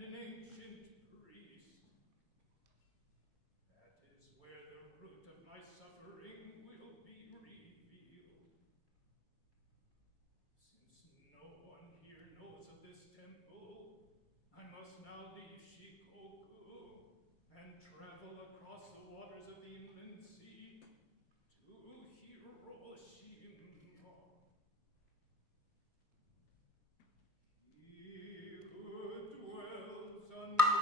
and an ancient priest. That is where the root of my suffering will be revealed. Since no one here knows of this temple, I must now leave Shikoku and travel across the waters of the inland sea to Hiroshima. He who dwells under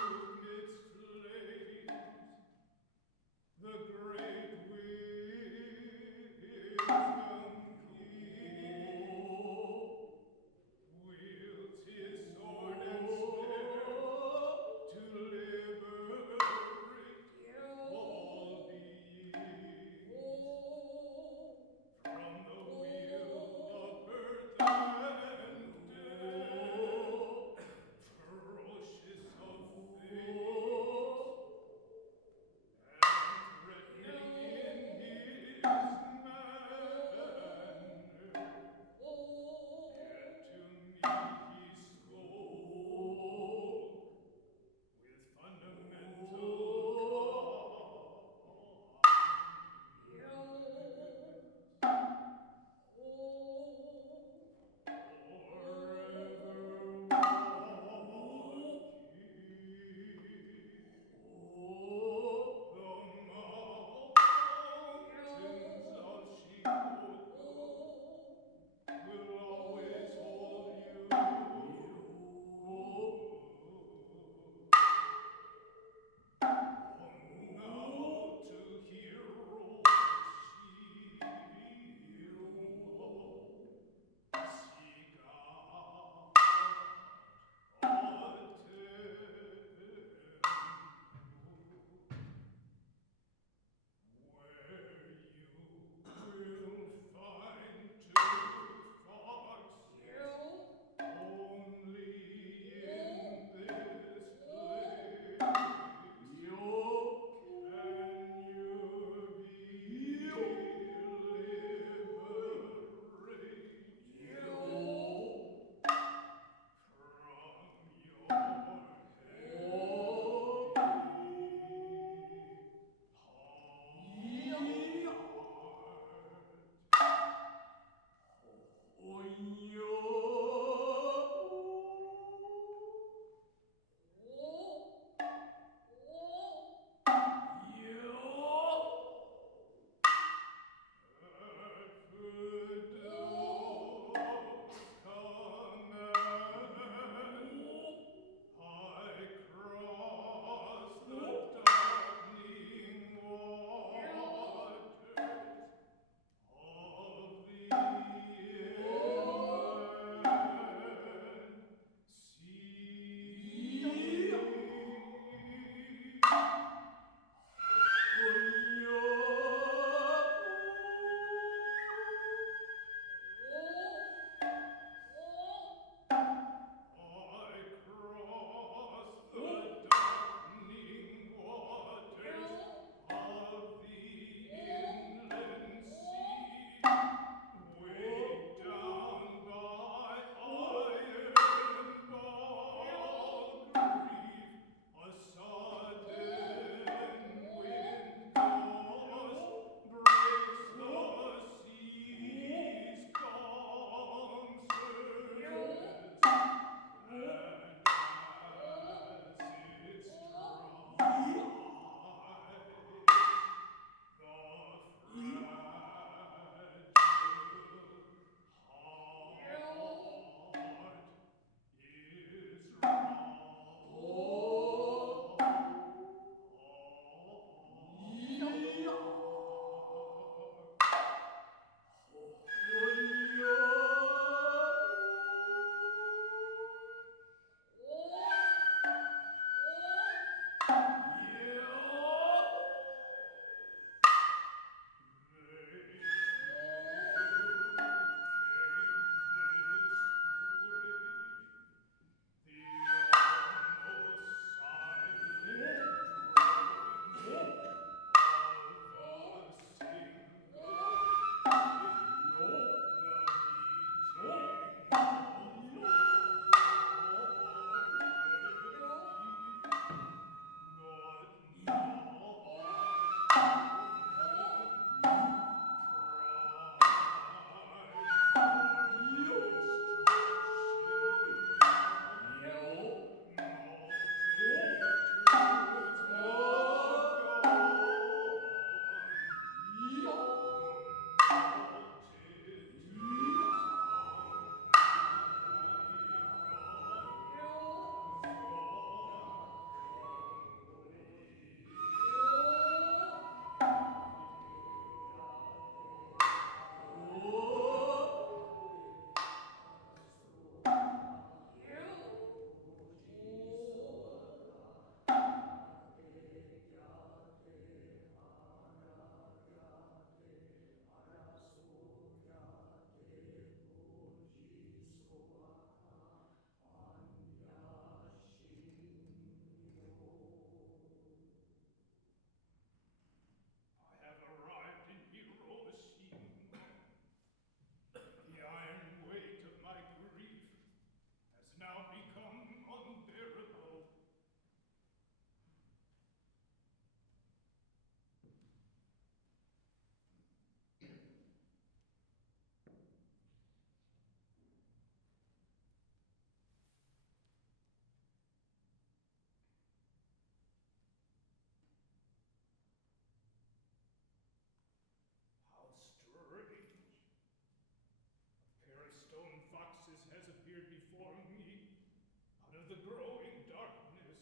the growing darkness.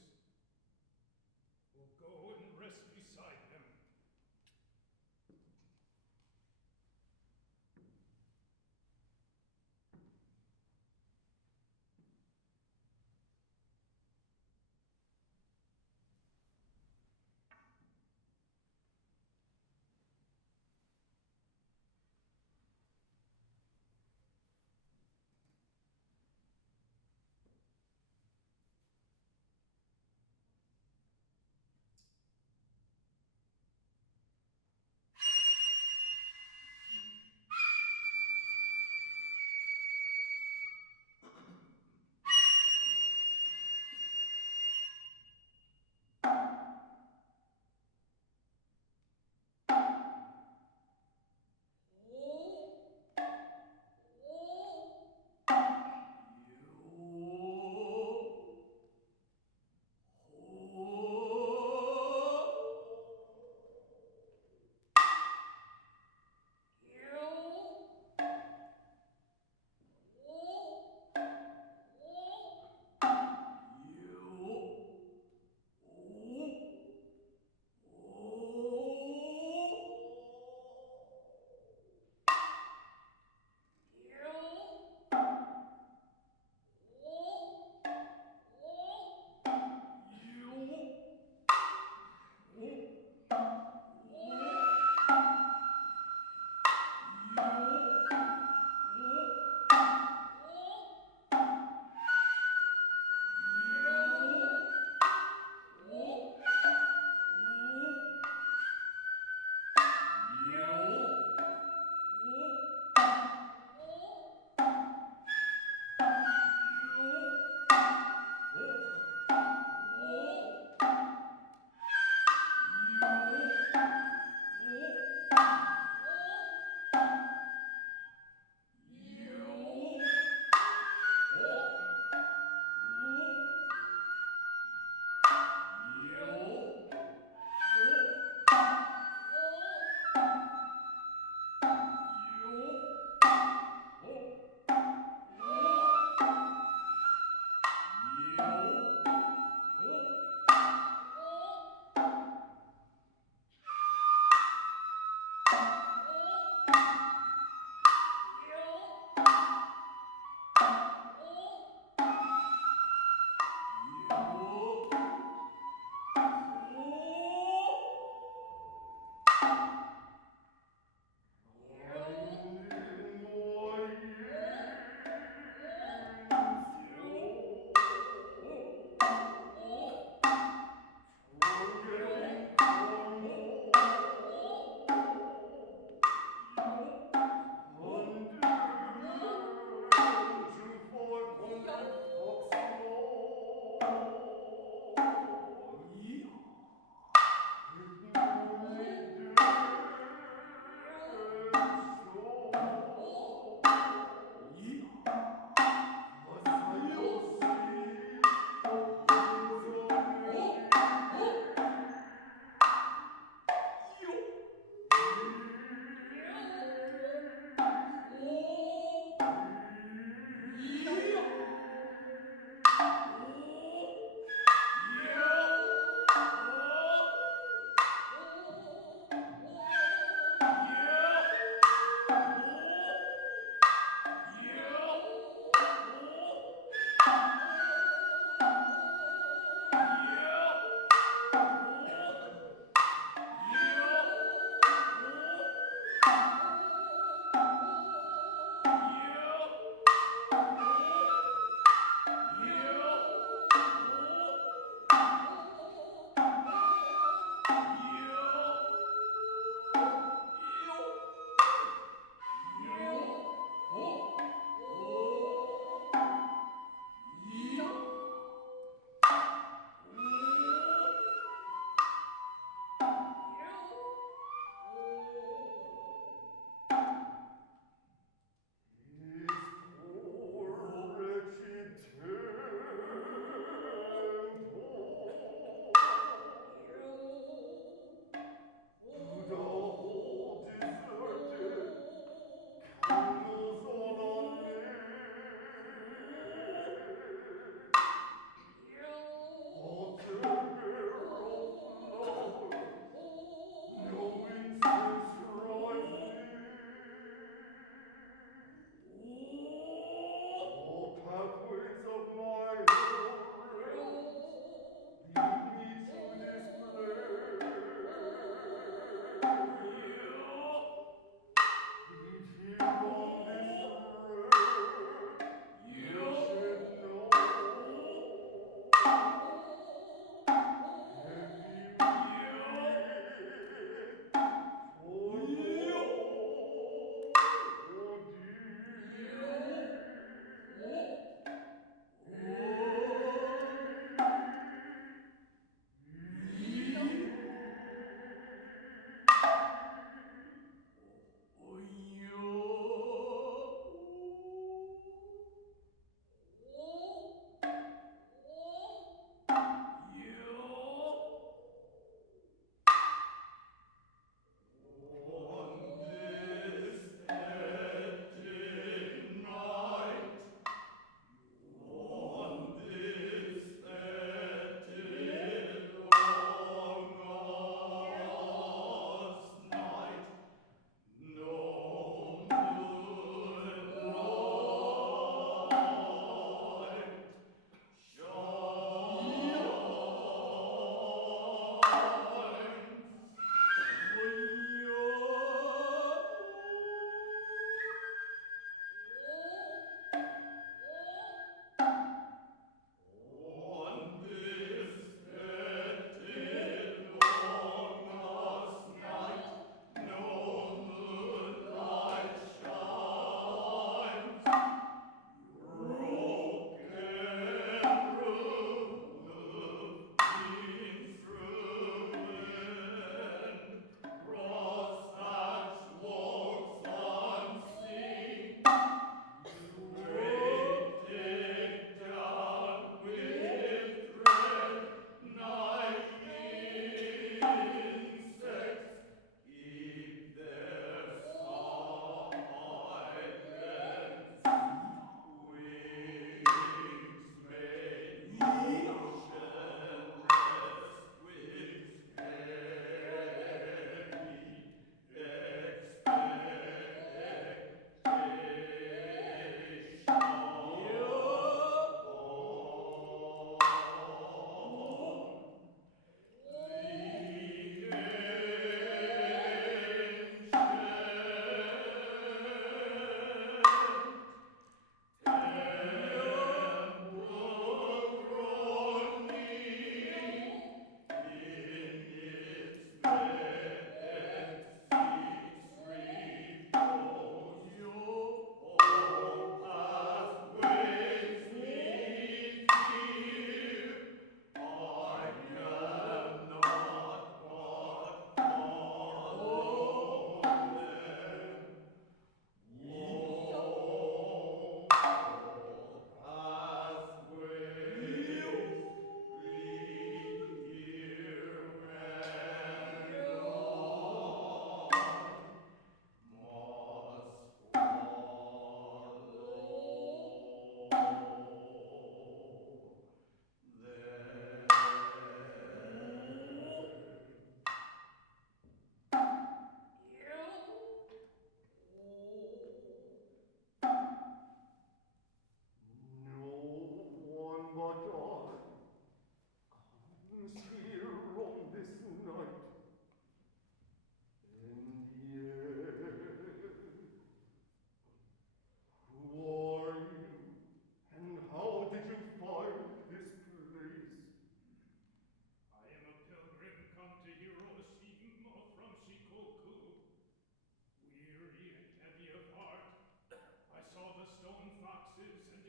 We'll go and rest beside him.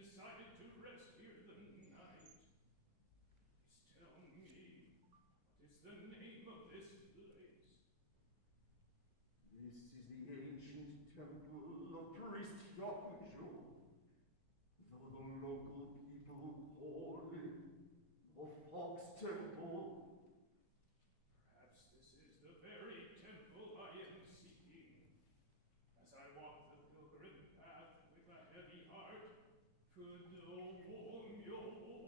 decided to rest here the night. Please tell me, what is the name of this place? This is the ancient temple of priest Yakujo, though the local people call it the Fox Temple. Perhaps this is the very temple I am seeking. As I walk the pilgrim path with a heavy heart, could Omyo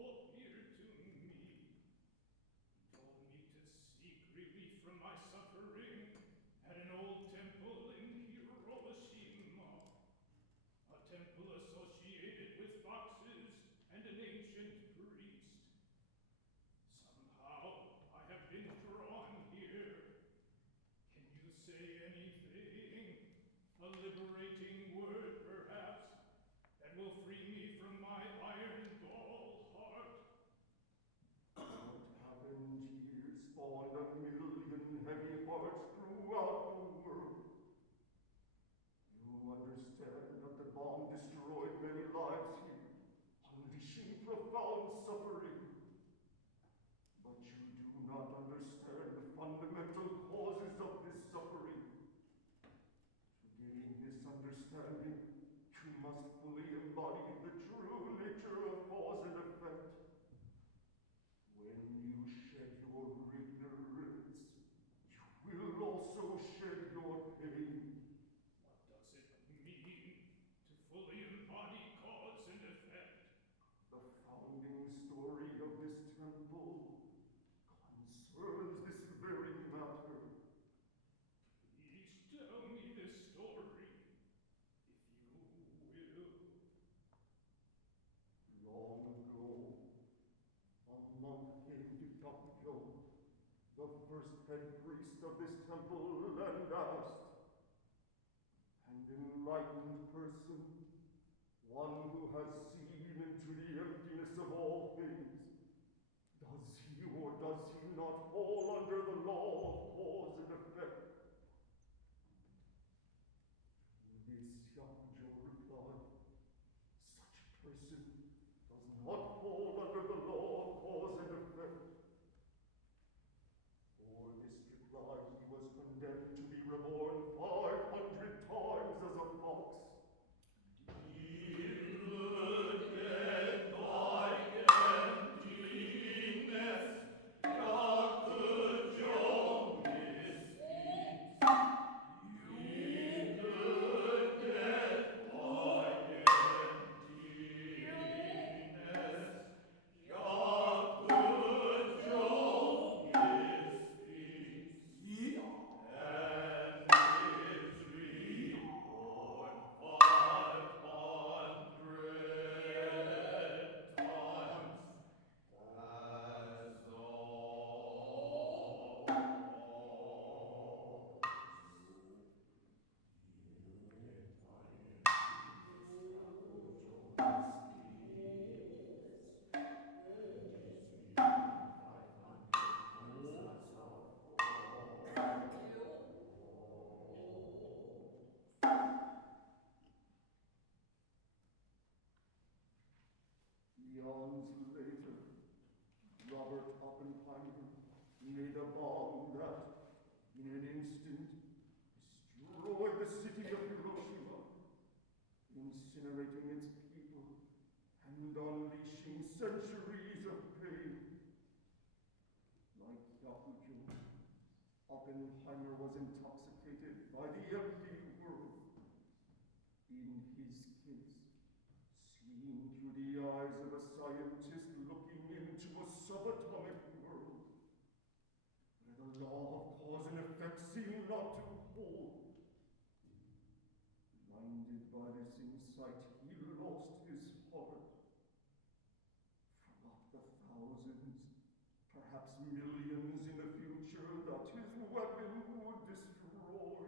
appear to me. He told me to seek relief from my suffering at an old temple in Hiroshima. A temple associated with foxes and an ancient priest. Somehow I have been drawn here. Can you say anything? A liberating word, perhaps, that will free me from my iron gall heart. What happened here spawned a million heavy hearts throughout the world. You understand that the bomb destroyed many lives here, unleashing profound suffering. But you do not understand the fundamental causes of this suffering. To gain this understanding, you must fully embody the true nature of cause and effect. When you shed your ignorance, you will also shed your pain. What does it mean to fully embody cause and effect? The founding story of this temple concerns this very matter. Please tell me this story, if you will. Long ago, a monk named Yakujo, the first head priest of this temple, and asked, an enlightened person, one who has seen into the emptiness of all things, does he or does he not fall under the law of cause and effect? To this Yakujo replied, such a person does not fall under the law of cause and effect. For this reply he was condemned to be reborn 500 times as a fox. Eons later, Robert Oppenheimer made a bomb that, in an instant, destroyed the city of Hiroshima, incinerating its people and unleashing centuries of pain. Like Yakujo, Oppenheimer was intoxicated by the empty world. In his case, seen through the eyes of a scientist looking into a subatomic world, where the law of cause and effect seemed not to hold. Blinded by this insight, he lost his heart, forgot the thousands, perhaps millions in the future that his weapon would destroy.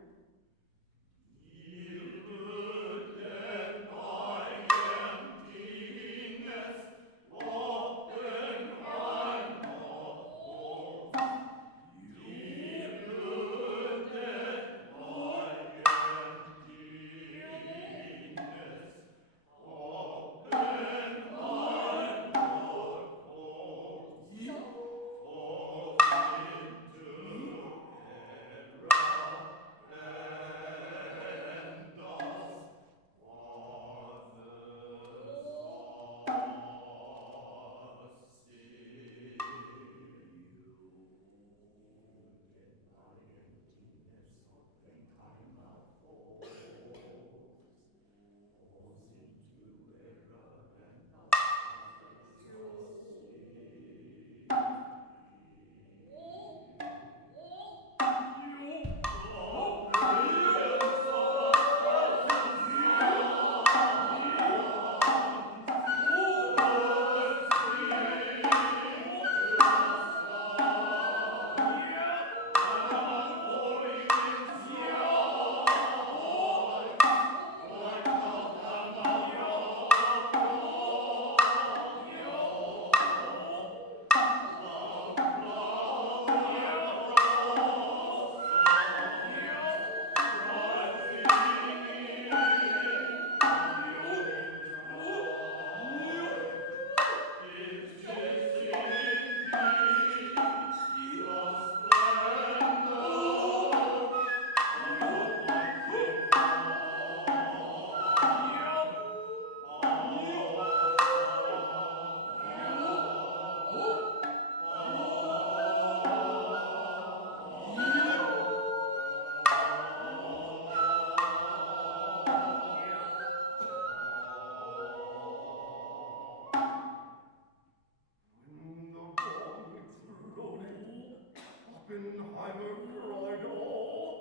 Oppenheimer cried, oh,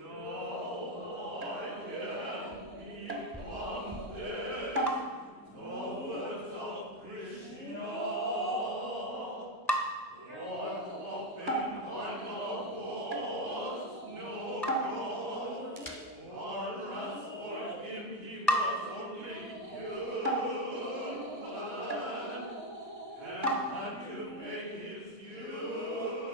Now I hear become dead the words of Krishna. Lord Oppenheimer was no god. Alas, for him he was only human, and had to pay his dues.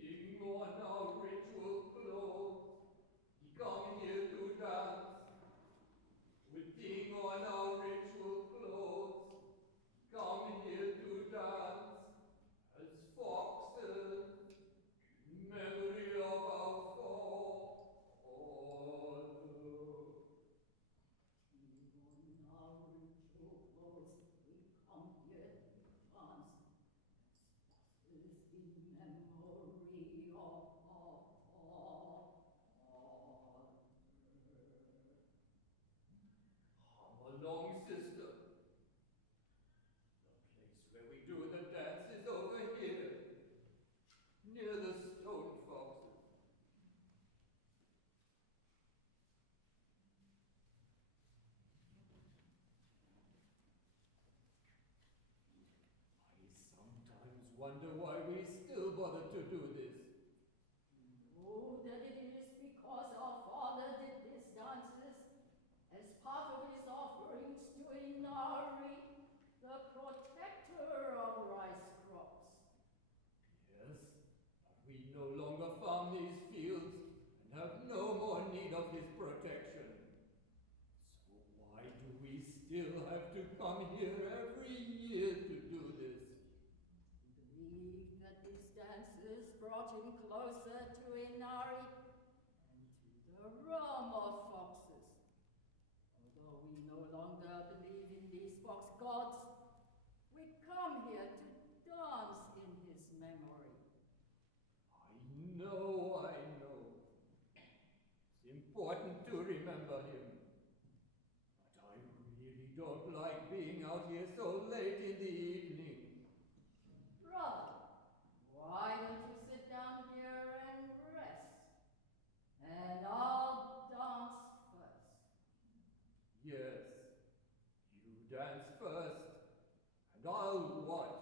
Putting on our ritual clothes, he come here to dance. Putting on our ritual clothes, he come here to dance. As foxes, in memory of our father. In our ritual clothes, we come here to dance. As in memory of our father. Come along, sister. The place where we do the dance is over here, near the stone foxes. I sometimes wonder why we still bother to do this. Know that it is because our father did these dances as part of his offerings to Inari, the protector of rice crops. Yes, but we no longer farm these fields and have no more need of his protection. So why do we still have to come here every year to do this? We believe that these dances brought him closer to Inari and to the realm of foxes. Although we no longer believe in these fox gods, we come here to dance in his memory. I know. It's important to remember him. But I really don't like being out here so late in the evening. Brother, why don't you sit down here and rest? And I'll dance first. Yes, you dance first, and I'll watch.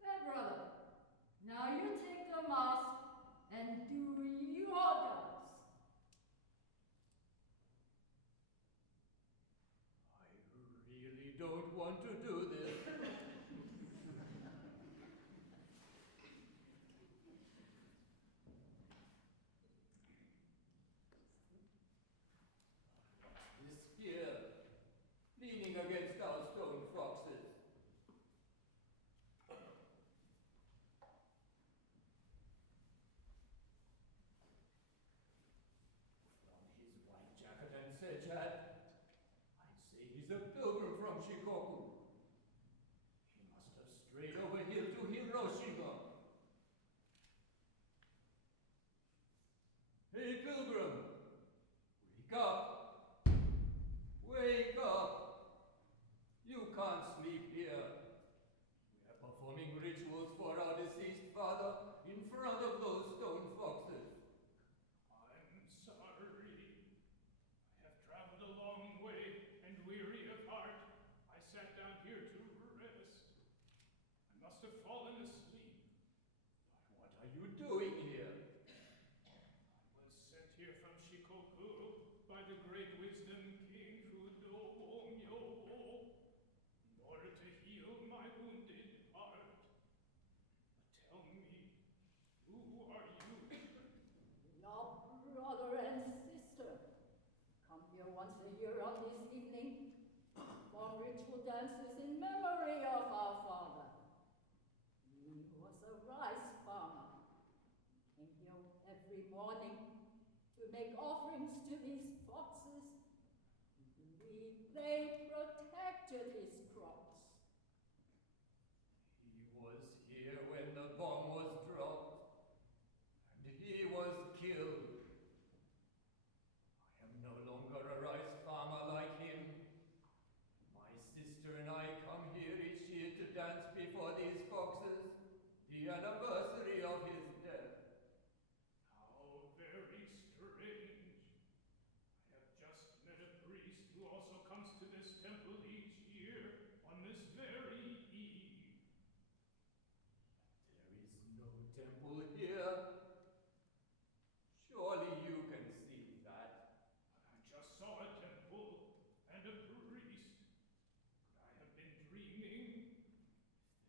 There, brother. Now you take the mask and do your dance. I really don't want to do this. This here, leaning against our stone foxes. From his white jacket and sedge hat, I'd say he's a pilgrim from Shikoku. He must have strayed over here to Hiroshima. Hey, pilgrim! Wake up! Wake up! You can't sleep here. We are performing rituals for our deceased father in front of those stone foxes. I'm sorry. I have traveled a long way, and weary of heart, I sat down here to rest. I must have fallen asleep. But what are you doing here? I was sent here from Shikoku by the great wisdom King Fudo Myoho in order to heal my wounded heart. But tell me, who are you? Your brother and sister come here once a year on this evening for ritual dances in memory of our father. He was a rice farmer. He came here every morning to make offerings to these foxes. He believed they protected his crops. He was here when the bomb was dropped, and he was killed. I am no longer a rice farmer like him. My sister and I come here each year to dance before these foxes, the anniversary of his death. How very strange. I have just met a priest who also comes to this temple each year on this very eve. There is no temple here. Surely you can see that. I just saw a temple and a priest. Could I have been dreaming?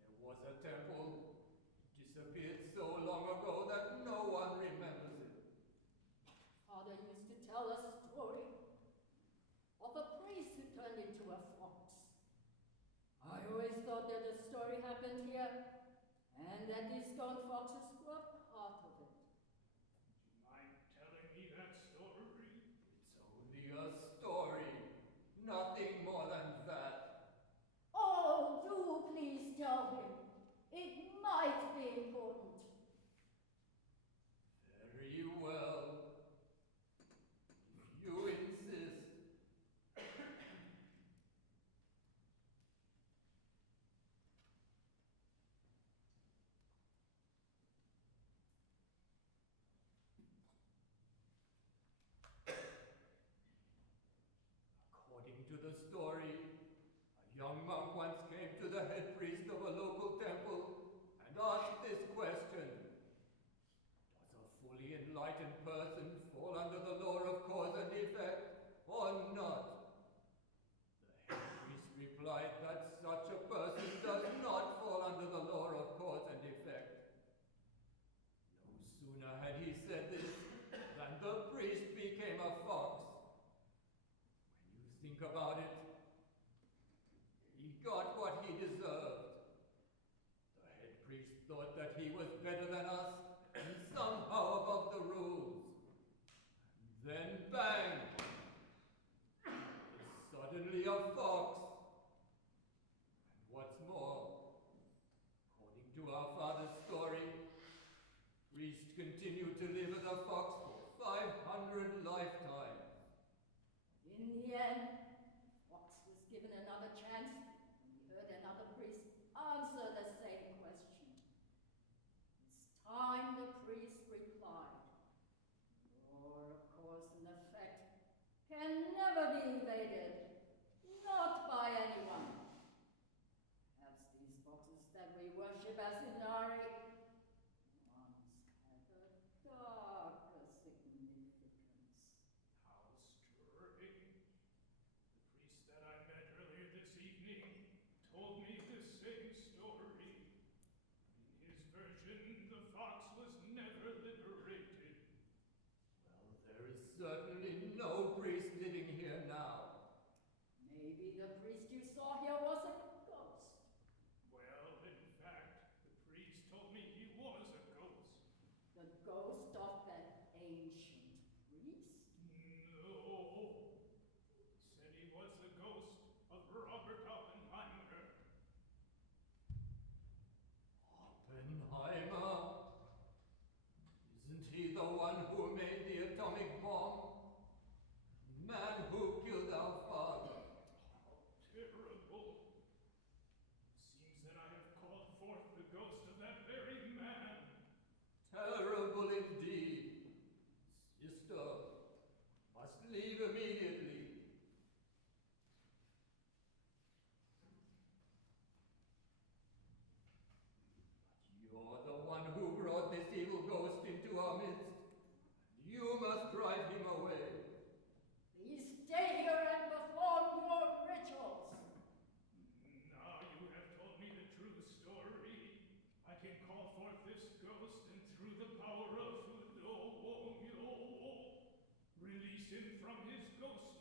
There was a temple. It disappeared so long ago that no one remembers it. Father used to tell a story of a priest who turned into a fox. I always thought that the story happened here, and that these stone foxes were part of it. Do you mind telling me that story? It's only a story. Nothing more than that. Oh, do please tell him. It might be important. Very well. If you the story. A young monk once came to the head priest of a local temple and asked this question: does a fully enlightened person fall under the law of cause and effect or not? The head priest replied that such a person does not fall under the law of cause and effect. No sooner had he said this than the priest became a fox. When you think about it, he got what he deserved. The head priest thought that he was better than us and somehow above the rules. And then bang! He's suddenly a fox. And what's more, according to our father's story, priest continued to live as a fox for 500 lifetimes. In the end, Fox was given another chance, and he heard another priest answer the same question. This time the priest replied, "Law of cause and effect can never be evaded, not by anyone. Perhaps these foxes that we worship as Inari once had a darker significance." How strange. The priest that I met earlier this evening told me the same story. In his version, the fox was never liberated. Well, there is certainly no priest living here now. Maybe the priest you saw here was a ghost. Well, in fact, the priest told me he was a ghost. The ghost of that ancient priest? No. He said he was the ghost of Robert Oppenheimer. Oppenheimer? Isn't he the one who made the atomic bomb? The man who killed our father. How terrible. It seems that I have called forth the ghost of that very man. Terrible indeed. Sister, must leave immediately. But you're the one who brought this evil ghost into our midst. You must drive him away. Please stay here and perform your rituals. Now you have told me the true story. I can call forth this ghost and through the power of Fudo Womyo release him from his ghost